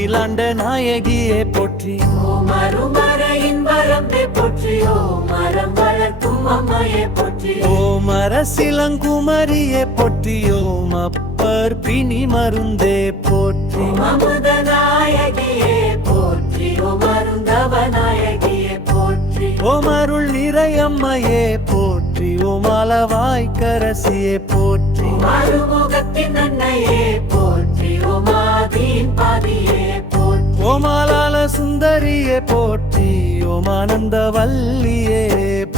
அகிலாண்ட நாயகியே போற்றி. ஓம் அருமறையின் வரம்பே போற்றி. ஓம் அறம் வளர்க்கும் அம்மையே போற்றி. ஓம் அரசிலங்குமரியே போற்றி. ஓம் அப்பர் பிணி மருந்தே போற்றி. ஓம் அமுத நாயகியே போற்றி. ஓம் அருந்தவ நாயகியே போற்றி. ஓம் அருள் நிறையம்மையே போற்றி. ஓம் அளவாய்க்கரசியே போற்றி. ஓம் அருமுகத்தின் அன்னையே போற்றி. ஓம் ஆதியின் பாதியே போற்றி. ஓம் ஆலால சுந்தரியே போற்றி. ஓம் ஆனந்த வல்லியே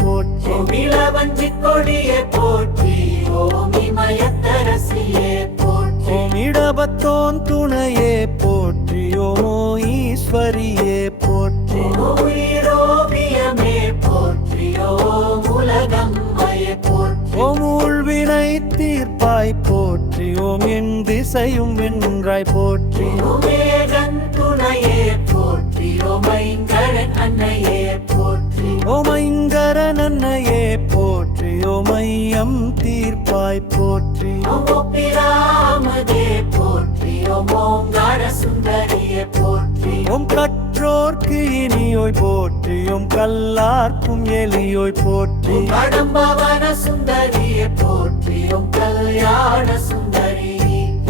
போற்றி. ஓம் இளவஞ்சிக் கொடியே போற்றி. ஓம் இமயத்தரசியே போற்றி. ஓம் இடபத்தோன் துணையே போற்றி. ஓமோ ஈஸ்வரியே போற்றி. ஓம் உயிரோவியமே போற்றி. ஓம் உலகம்மையே போற்றி. ஓம் ஊழ்வினை தீர்ப்பாய் போற்றி. ஓம் என் திசையும் வென்றாய் போற்றி. ஓம் ஏகன் துணையே போற்றி. ஓம் ஐங்கரன் அன்னையே போற்றி. ஓம் ஐங்கரன் அன்னையே போற்றி. ஓம் ஐயம் தீர்ப்பாய் போற்றி. ஓம் ஒப்பிராமதே போற்றி. ஓம் ஓங்கார சுந்தரியே போற்றி. ஓம் கற்றோர்க்கு இனியோய் போற்றி. ஓம் கல்லார்க்கும் எலியோய் போற்றி. ஓம் கடம்பவன சுந்தரியே போற்றி. ஓம் கல்யாண சுந்தரி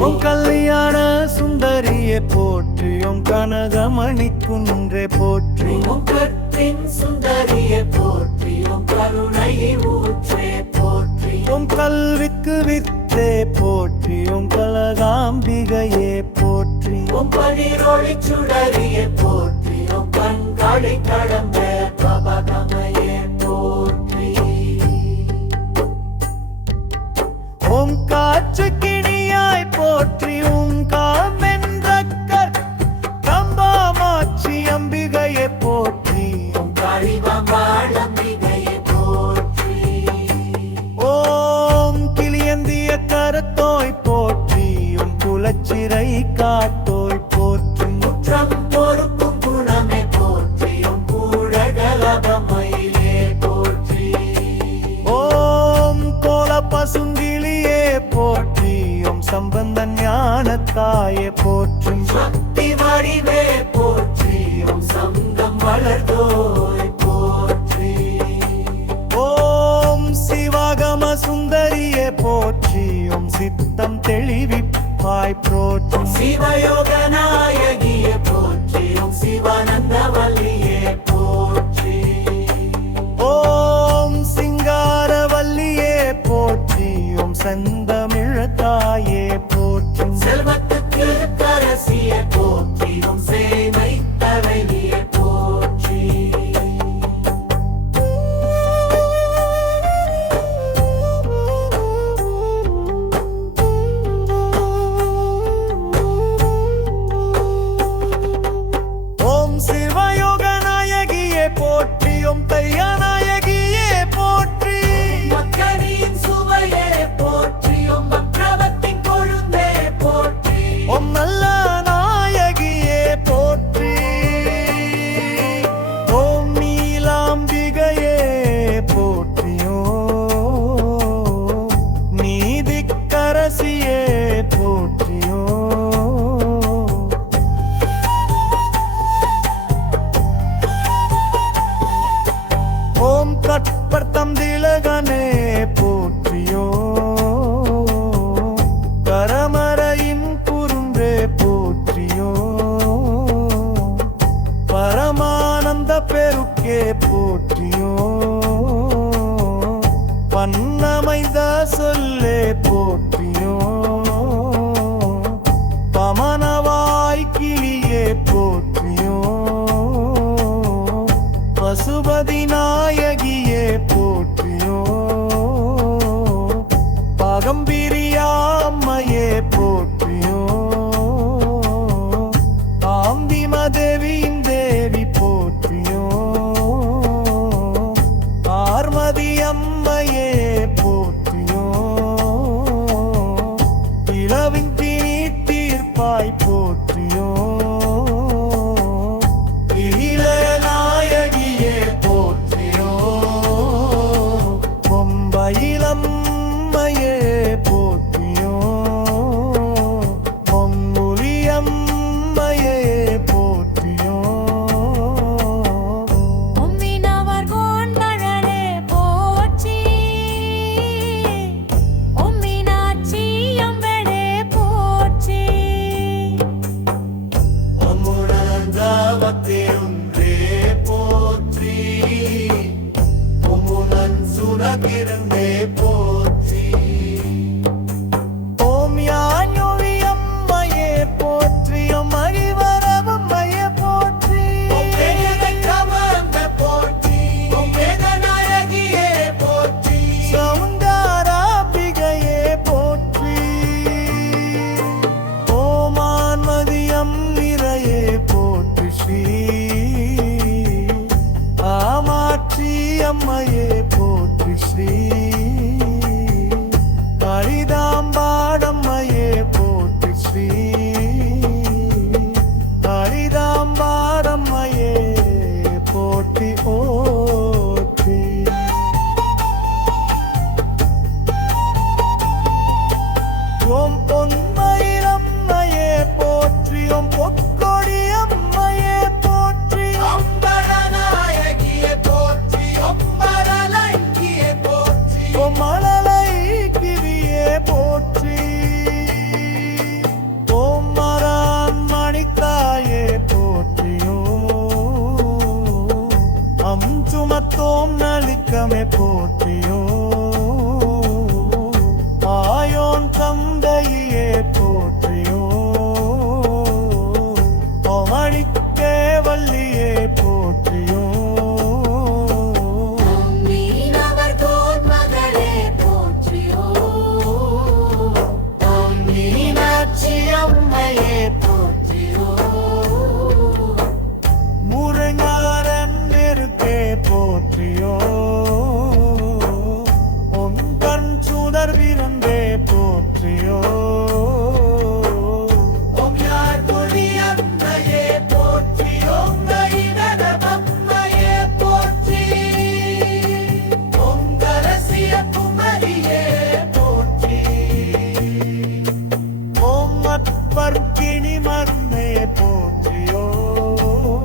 ஓம் கல்யாண சுந்தரியே போற்றி. ஓம் கனகமணி குன்றே போற்றி. ஓம் கற்பின் சுந்தரியே போற்றி. ஓம் கருணை ஊற்றே போற்றி. ஓம் கல்விக்கு வித்தே போற்றி. ஓம் கலகாம்பிகையே போற்றி. ஓம் படிரொளி சுடரியே போற்றி. ஓம் கண்காளி கடம்ப பிரபகமையே போற்றி. ஓம் காற்று கிணியாய் போற்றி. ஓம் காமென்றக்கர் கம்பாமாட்சி அம்பிகையே போற்றி. ஓம் காளிவம்பாளம்பிகையே போற்றி. ஓம் கிளியந்திய கரத்தோய் போற்றி. ஓம் குலச்சிறை காட்டோய் போற்றி. குற்றம் பொறுக்கும் குணமே போற்றி. ஓம் கூழகலபமயிலே போற்றி. ஓம் கோல பசுங்கிளியே போற்றி. ஓம் சம்பந்த ஞானத்தாயே போற்றி. சக்தி வடிவே போற்றி. ஓம் சங்கம் வளர்தோய் போற்றி. ஓம் சிவகம சுந்தரியே போற்றி. ஓம் சித்தம் தெளிவிப்பாய் போற்றி. சிவயோக நாயகியே போற்றி. ஓம் சிவானந்த வல்லியே போற்றி. ஓம் சிங்காரவல்லியே போற்றி. ஓம் செந்தமிழத்தாயே போற்றி. செல்வத்துக்கு கரசியே போற்றி. ஓம் சேனை தலைவியே போற்றி. ஓம் சிவயோக நாயகியே போற்றி. ஓம் தையா நாயகியே போற்றி. மக்களின் சுவையே போற்றி. ஓம் பக்ரவத்தின் கொழுந்தே போற்றி. ஓம் நல்ல நாயகியே போற்றி. ஓம் நீலாம்பிகையே போற்றியோ. நீதிக்கரசியே போற்றியோ. ஓம் கட்பர்த்தம் திலகனே போற்றியோ. கரமரையின் குறுன்றே போற்றியோ. பரமானந்த பெருக்கே போற்றியோ. பன்னமைந்த சொல்லே போற்றியோ. பமனவாய் கிளியே போற்றியோ. பசுபதி நாயகியே போற்றியோ. பாகம்பிரியாம்மையே போற்றியோ. ஆம்பிமதேவியின் தேவி போற்றியோ. ஆர்மதி அம்மையே போற்றி. தவத்தேருன்றே போற்றி உமுனன் சுனகிருந்தே போற்றி ஓம் யாஞொழி அம்மையே போற்றி ஓம் அழிவரவம்மையே போற்றி ஓம் வேதக்கமரம்மே போற்றி ஓம் வேதநாயகியே போற்றி சௌந்தராம்பிகையே போற்றி ஓம் ஆன்மதியம் நிறையே போற்றி ஸ்ரீ ஆமாட்சி அம்மையே போற்றி ஸ்ரீ ஹரிதாம்பாடம்மையே போற்றி ஸ்ரீ ஹரிதாம்பாடம்மையே போற்றி ஓற்றி ஓம் பொன்மயிலம்மையே போற்றி ஓம் பொற்கொடி அம்மையே போற்றி அம்பரநாயகியே போற்றி அம்பரலங்கியே போற்றி ஓம் மழலை கிரியே போற்றி ஓம் மரான் மணித்தாயே போற்றியோ அம்சுமத்தோம் நலிக்கமே போற்றியோ ஆயோன் தந்தையே போற்றியோ அமணிக்கே வல்லியே